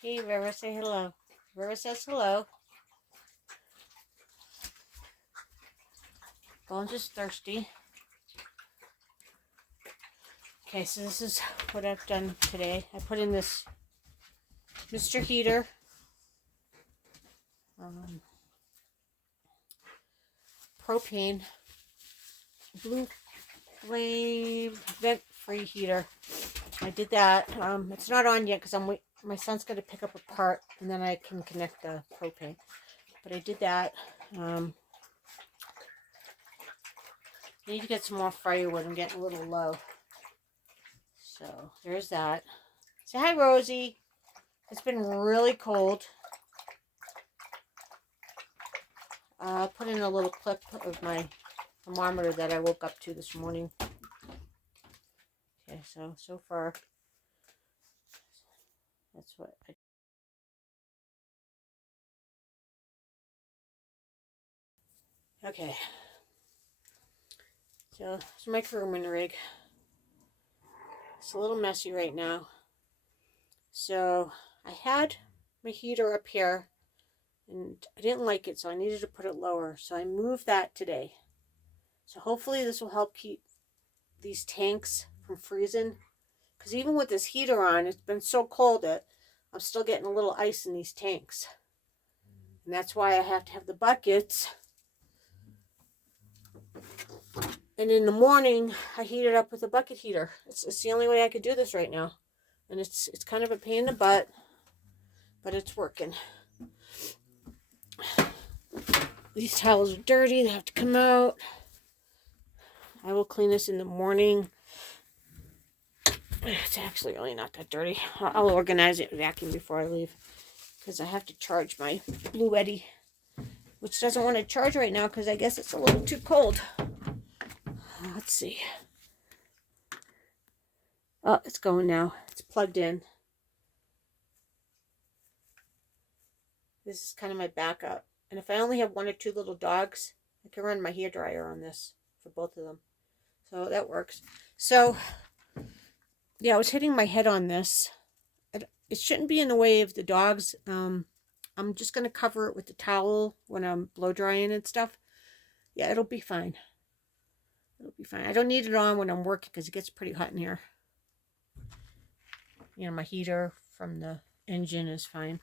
Hey, River, say hello. River says hello. Bones is thirsty. Okay, so this is what I've done today. I put in this Mr. Heater. Propane. Blue flame vent-free heater. I did that. It's not on yet because my son's going to pick up a part and then I can connect the propane. But I did that. I need to get some more firewood. I'm getting a little low. So there's that. Say hi, Rosie. It's been really cold. I'll put in a little clip of my thermometer that I woke up to this morning. Okay, so far, that's what I... Okay. So, it's my crewman rig. It's a little messy right now. So, I had my heater up here, and I didn't like it, so I needed to put it lower. So, I moved that today. So, hopefully this will help keep these tanks from freezing. Because even with this heater on, it's been so cold that I'm still getting a little ice in these tanks. And that's why I have to have the buckets. And in the morning, I heat it up with a bucket heater. It's the only way I could do this right now. And it's kind of a pain in the butt, but it's working. These towels are dirty. They have to come out. I will clean this in the morning. It's actually really not that dirty. I'll organize it and vacuum before I leave. Because I have to charge my Blue Eddy, which doesn't want to charge right now because I guess it's a little too cold. Let's see. Oh, it's going now. It's plugged in. This is kind of my backup. And if I only have 1 or 2 little dogs, I can run my hairdryer on this for both of them. So that works. So, yeah, I was hitting my head on this. It shouldn't be in the way of the dogs. I'm just going to cover it with the towel when I'm blow drying and stuff. Yeah, it'll be fine. It'll be fine. I don't need it on when I'm working because it gets pretty hot in here. You know, my heater from the engine is fine.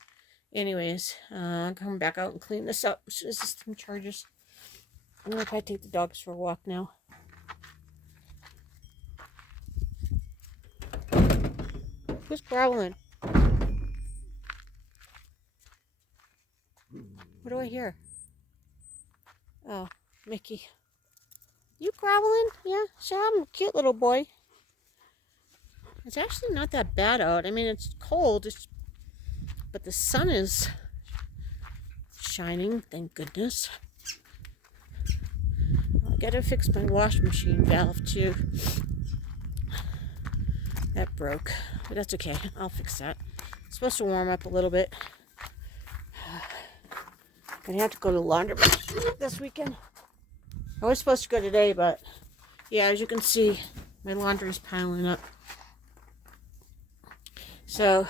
Anyways, I'm coming back out and clean this up as soon as this thing charges. I'm going to try to take the dogs for a walk now. Who's growling? What do I hear? Oh, Mickey. You growling? Yeah, so I'm a cute little boy. It's actually not that bad out. I mean, it's cold, but the sun is shining, thank goodness. I gotta fix my wash machine valve too. That broke, but that's okay. I'll fix that. It's supposed to warm up a little bit. I have to go to the laundromat this weekend. I was supposed to go today, but yeah, as you can see, my laundry is piling up. So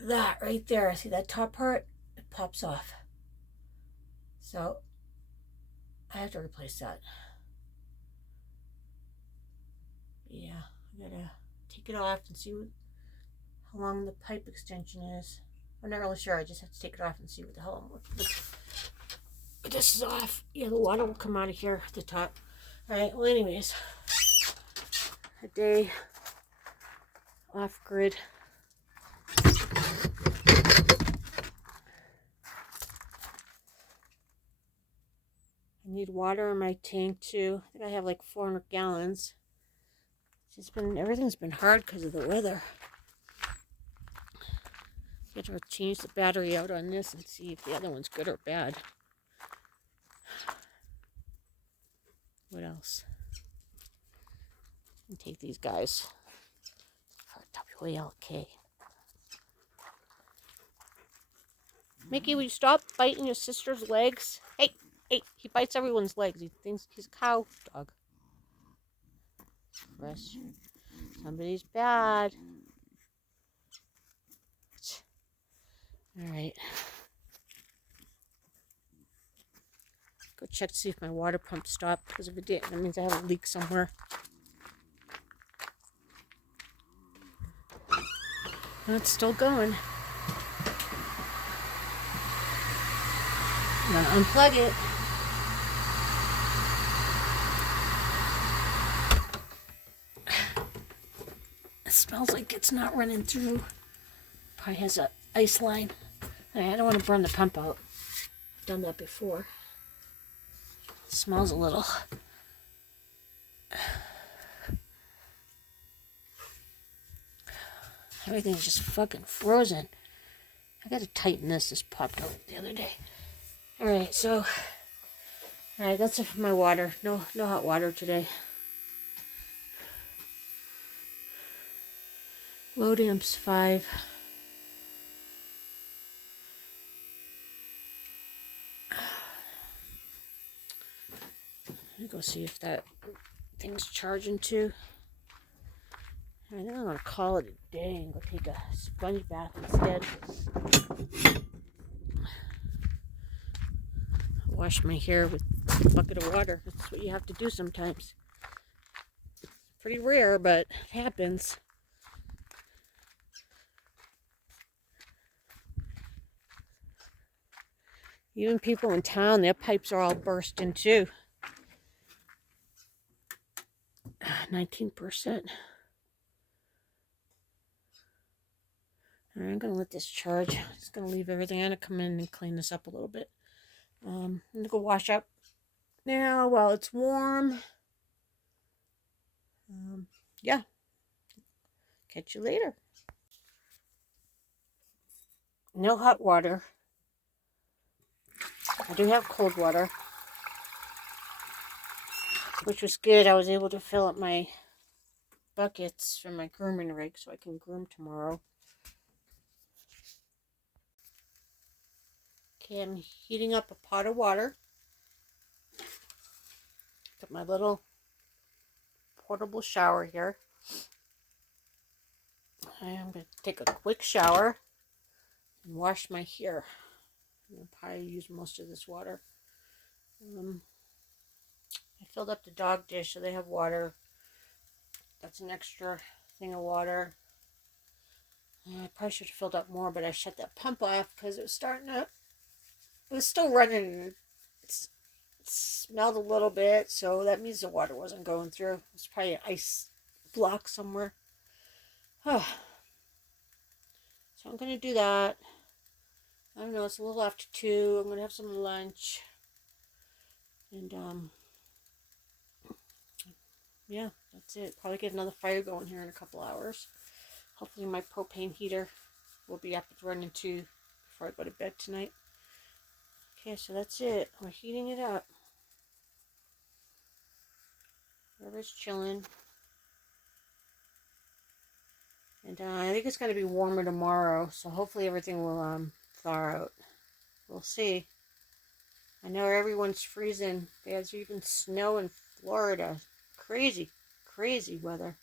that right there, see that top part? It pops off. So I have to replace that. Yeah, I gotta take it off and see how long the pipe extension is. I'm not really sure. I just have to take it off and see what the hell I'm working with. But this is off. Yeah, the water will come out of here at the top. Alright, well anyways. A day off grid. I need water in my tank too. I think I have like 400 gallons. Everything's been hard because of the weather. I have to change the battery out on this and see if the other one's good or bad. What else? I'll take these guys for WALK. Mickey, will you stop biting your sister's legs? Hey, he bites everyone's legs. He thinks he's a cow dog. Fresh. Somebody's bad. All right. Go check to see if my water pump stopped, because if it didn't, that means I have a leak somewhere. And it's still going. I'm gonna unplug it. It smells like it's not running through. Probably has a ice line. I don't want to burn the pump out. I've done that before. It smells a little. Everything's just fucking frozen. I gotta tighten this. This popped out the other day. Alright, so... Alright, that's it for my water. No hot water today. Load amps 5. Let me go see if that thing's charging too. I think I'm gonna call it a day and go take a sponge bath instead. Wash my hair with a bucket of water. That's what you have to do sometimes. It's pretty rare, but it happens. Even people in town, their pipes are all bursting too. 19%. Alright, I'm going to let this charge. I'm just going to leave everything. I'm going to come in and clean this up a little bit. I'm going to go wash up now while it's warm. Yeah. Catch you later. No hot water. I do have cold water, which was good. I was able to fill up my buckets from my grooming rig so I can groom tomorrow. Okay, I'm heating up a pot of water. Got my little portable shower here. I'm going to take a quick shower and wash my hair. I'll probably use most of this water. I filled up the dog dish so they have water. That's an extra thing of water. I probably should have filled up more, but I shut that pump off because it was starting to... It was still running. It smelled a little bit, so that means the water wasn't going through. It's probably an ice block somewhere. So I'm going to do that. I don't know, it's a little after 2. I'm going to have some lunch. And, yeah, that's it. Probably get another fire going here in a couple hours. Hopefully my propane heater will be up and running too before I go to bed tonight. Okay, so that's it. We're heating it up. River's chilling. And I think it's going to be warmer tomorrow, so hopefully everything will thaw out. We'll see. I know everyone's freezing. There's even snow in Florida. Crazy, crazy weather.